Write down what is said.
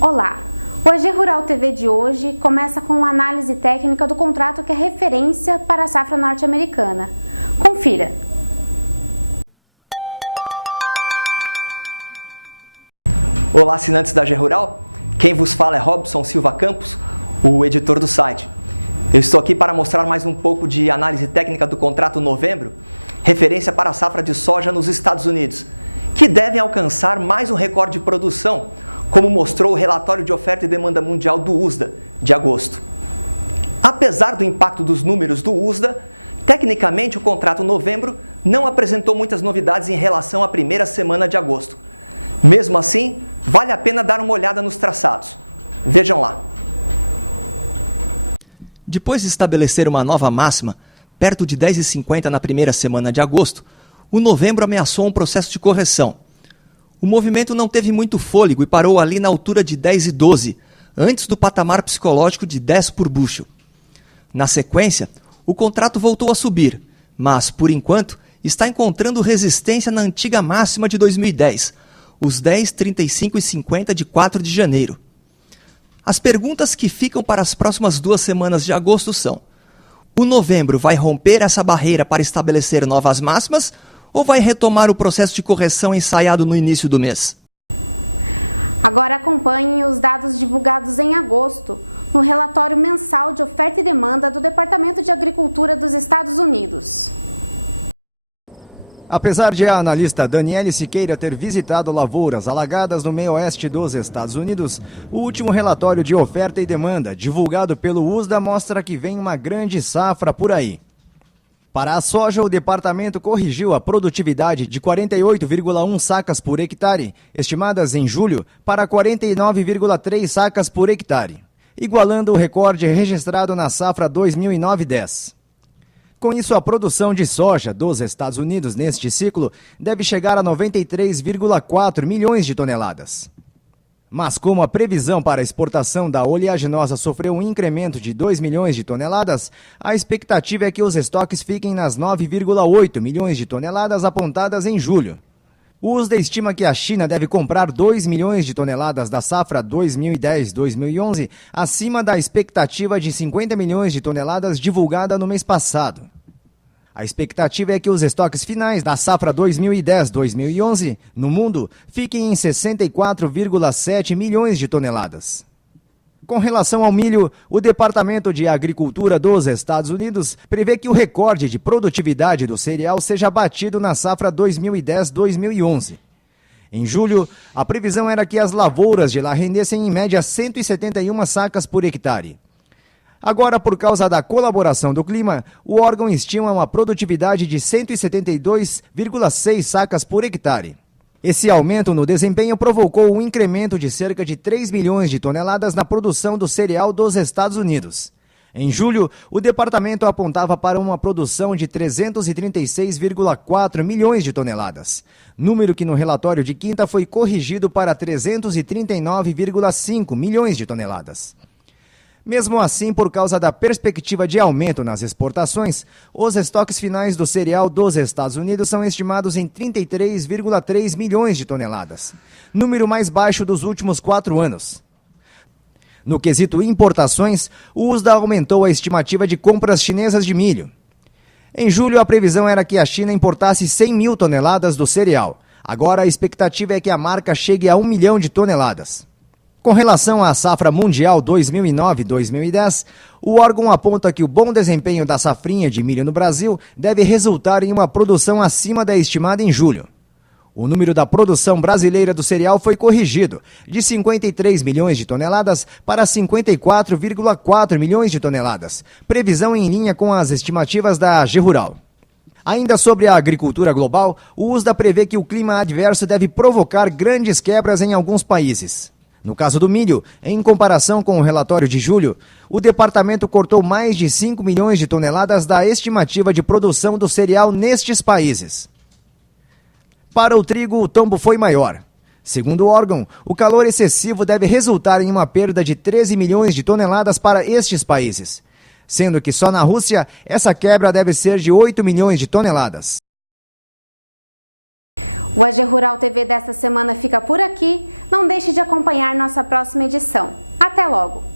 Olá! O AG Rural TV de hoje começa com uma análise técnica do contrato que é referência para a safra norte-americana. Confira! Olá, assinantes da AG Rural! Quem vos fala é Robson Silva Campos, o editor do site. Eu estou aqui para mostrar mais um pouco de análise técnica do contrato novembro, referência para a safra de soja nos Estados Unidos, que devem alcançar mais um recorde de produção, como mostrou o relatório de oferta e demanda mundial do USDA, de agosto. Apesar do impacto dos números do USDA, tecnicamente o contrato novembro não apresentou muitas novidades em relação à primeira semana de agosto. Mesmo assim, vale a pena dar uma olhada nos traçados. Vejam lá. Depois de estabelecer uma nova máxima, perto de 10,50 na primeira semana de agosto, o novembro ameaçou um processo de correção. O movimento não teve muito fôlego e parou ali na altura de 10,12, antes do patamar psicológico de 10 por bushel. Na sequência, o contrato voltou a subir, mas, por enquanto, está encontrando resistência na antiga máxima de 2010, os 10,35,50 de 4 de janeiro. As perguntas que ficam para as próximas 2 semanas de agosto são: o novembro vai romper essa barreira para estabelecer novas máximas ou vai retomar o processo de correção ensaiado no início do mês? Agora acompanhem os dados divulgados em agosto, no relatório mensal de oferta e demanda do Departamento de Agricultura dos Estados Unidos. Apesar de a analista Daniele Siqueira ter visitado lavouras alagadas no meio-oeste dos Estados Unidos, o último relatório de oferta e demanda, divulgado pelo USDA, mostra que vem uma grande safra por aí. Para a soja, o departamento corrigiu a produtividade de 48,1 sacas por hectare, estimadas em julho, para 49,3 sacas por hectare, igualando o recorde registrado na safra 2009-10. Com isso, a produção de soja dos Estados Unidos neste ciclo deve chegar a 93,4 milhões de toneladas. Mas como a previsão para a exportação da oleaginosa sofreu um incremento de 2 milhões de toneladas, a expectativa é que os estoques fiquem nas 9,8 milhões de toneladas apontadas em julho. O USDA estima que a China deve comprar 2 milhões de toneladas da safra 2010-2011, acima da expectativa de 50 milhões de toneladas divulgada no mês passado. A expectativa é que os estoques finais da safra 2010-2011 no mundo fiquem em 64,7 milhões de toneladas. Com relação ao milho, o Departamento de Agricultura dos Estados Unidos prevê que o recorde de produtividade do cereal seja batido na safra 2010-2011. Em julho, a previsão era que as lavouras de lá rendessem em média 171 sacas por hectare. Agora, por causa da colaboração do clima, o órgão estima uma produtividade de 172,6 sacas por hectare. Esse aumento no desempenho provocou um incremento de cerca de 3 milhões de toneladas na produção do cereal dos Estados Unidos. Em julho, o departamento apontava para uma produção de 336,4 milhões de toneladas, número que no relatório de quinta foi corrigido para 339,5 milhões de toneladas. Mesmo assim, por causa da perspectiva de aumento nas exportações, os estoques finais do cereal dos Estados Unidos são estimados em 33,3 milhões de toneladas, número mais baixo dos últimos 4 anos. No quesito importações, o USDA aumentou a estimativa de compras chinesas de milho. Em julho, a previsão era que a China importasse 100 mil toneladas do cereal. Agora, a expectativa é que a marca chegue a 1 milhão de toneladas. Com relação à safra mundial 2009-2010, o órgão aponta que o bom desempenho da safrinha de milho no Brasil deve resultar em uma produção acima da estimada em julho. O número da produção brasileira do cereal foi corrigido, de 53 milhões de toneladas para 54,4 milhões de toneladas, previsão em linha com as estimativas da AG Rural. Ainda sobre a agricultura global, o USDA prevê que o clima adverso deve provocar grandes quebras em alguns países. No caso do milho, em comparação com o relatório de julho, o departamento cortou mais de 5 milhões de toneladas da estimativa de produção do cereal nestes países. Para o trigo, o tombo foi maior. Segundo o órgão, o calor excessivo deve resultar em uma perda de 13 milhões de toneladas para estes países. sendo que só na Rússia essa quebra deve ser de 8 milhões de toneladas. O AG Rural TV desta semana fica por aqui. Não deixe de acompanhar nossa próxima edição. Até logo!